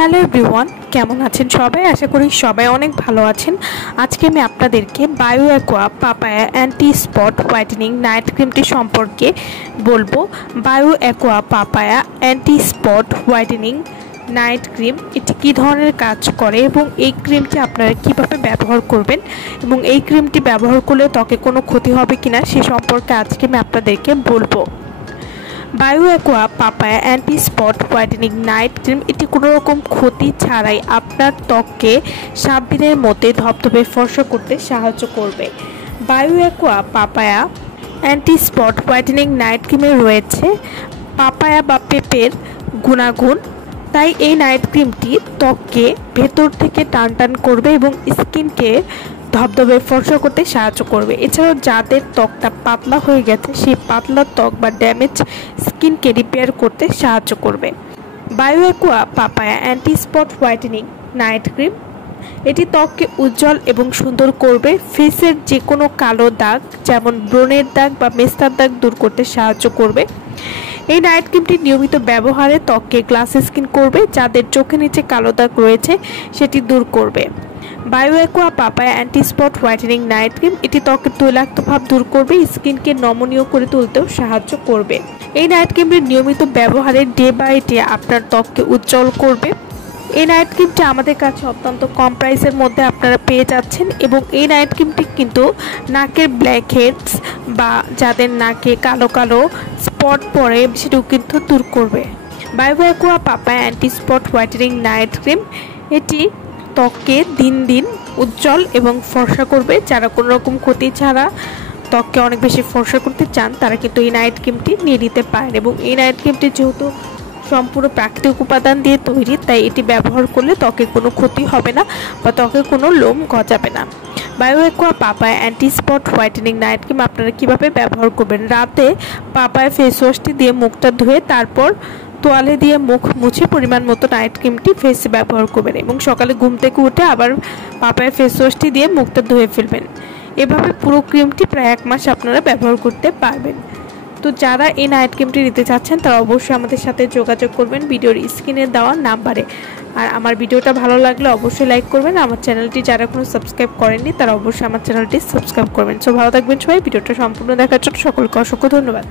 Hello everyone, কেমন আছেন সবাই? আশা করি সবাই অনেক ভালো আছেন। আজকে আমি আপনাদেরকে bio aqua papaya anti spot whitening night ক্রিমটি সম্পর্কে বলবো। Bio aqua papaya anti spot whitening night cream এটি কী ধরনের কাজ করে এবং এই ক্রিমটি আপনারা কীভাবে ব্যবহার করবেন এবং এই ক্রিমটি ব্যবহার করলে ত্বকে কোনো ক্ষতি হবে কিনা সে সম্পর্কে আজকে আমি আপনাদেরকে বলবো। Bio aqua papaya anti spot whitening night cream এটি কোনো রকম ক্ষতি ছাড়াই আপনার ত্বককে 7 দিনের মধ্যে ধবধবে ফর্সা করতে সাহায্য করবে। Bio aqua papaya anti spot whitening night ক্রিমে রয়েছে পাপায়া বা পেঁপের গুণাগুণ, তাই এই নাইট ক্রিমটি ত্বককে ভেতর থেকে টান টান করবে এবং স্কিনকে ধবধবে ফর্সা করতে সাহায্য করবে। এছাড়াও যাদের ত্বকটা পাতলা হয়ে গেছে সেই পাতলা ত্বক বা ড্যামেজ স্কিনকে রিপেয়ার করতে সাহায্য করবে। Bio aqua papaya anti spot whitening night cream এটি ত্বককে উজ্জ্বল এবং সুন্দর করবে। ফেসের যে কোনো কালো দাগ যেমন ব্রণের দাগ বা মেস্তার দাগ দূর করতে সাহায্য করবে। এই নাইট ক্রিমটি নিয়মিত ব্যবহারে ত্বককে গ্লাস স্কিন করবে। যাদের চোখের নিচে কালো দাগ রয়েছে সেটি দূর করবে। Bio aqua papaya anti spot whitening night cream এটি ত্বকের তৈলাক্ত ভাব দূর করবে, স্কিনকে নমনীয় করে তুলতেও সাহায্য করবে। এই নাইট ক্রিমটির নিয়মিত ব্যবহারে ডে বাই ডে আপনার ত্বককে উজ্জ্বল করবে। এই নাইট ক্রিমটি আমাদের কাছে অত্যন্ত কম প্রাইসের মধ্যে আপনারা পেয়ে যাচ্ছেন এবং এই নাইট ক্রিমটি কিন্তু নাকের ব্ল্যাক হেডস বা যাদের নাকে কালো কালো স্পট পড়ে সেটাও কিন্তু দূর করবে। Bio aqua papaya anti spot whitening night cream এটি ত্বককে দিন দিন উজ্জ্বল এবং ফর্সা করবে। যারা কোনো রকম ক্ষতি ছাড়া ত্বককে অনেক বেশি ফর্সা করতে চান তারা কিন্তু এই নাইট ক্রিমটি নিয়ে নিতে পারেন এবং এই নাইট ক্রিমটি যেহেতু সম্পূর্ণ প্রাকৃতিক উপাদান দিয়ে তৈরি তাই এটি ব্যবহার করলে ত্বকের কোনো ক্ষতি হবে না বা ত্বকে কোনো লোম গজাবে না। Bio aqua papaya anti spot whitening night cream আপনারা কীভাবে ব্যবহার করবেন? রাতে পাপায়া ফেস ওয়াশটি দিয়ে মুখটা ধুয়ে তারপর তোয়ালে দিয়ে মুখ মুছে পরিমাণ মতো নাইট ক্রিমটি ফেসে ব্যবহার করবেন এবং সকালে ঘুম থেকে উঠে আবার পাপায়া ফেস ওয়াশটি দিয়ে মুখটা ধুয়ে ফেলবেন। এভাবে পুরো ক্রিমটি প্রায় 1 মাস আপনারা ব্যবহার করতে পারবেন। তো যারা এই নাইট ক্রিমটি নিতে চাচ্ছেন তারা অবশ্যই আমাদের সাথে যোগাযোগ করবেন ভিডিওর স্ক্রিনে দেওয়া নাম্বারে। আর আমার ভিডিওটা ভালো লাগলে অবশ্যই লাইক করবেন। আমার চ্যানেলটি যারা এখনো সাবস্ক্রাইব করেননি তারা অবশ্যই আমার চ্যানেলটি সাবস্ক্রাইব করবেন। সো ভালো থাকবেন সবাই। ভিডিওটা সম্পূর্ণ দেখার জন্য সকলকে অসংখ্য ধন্যবাদ।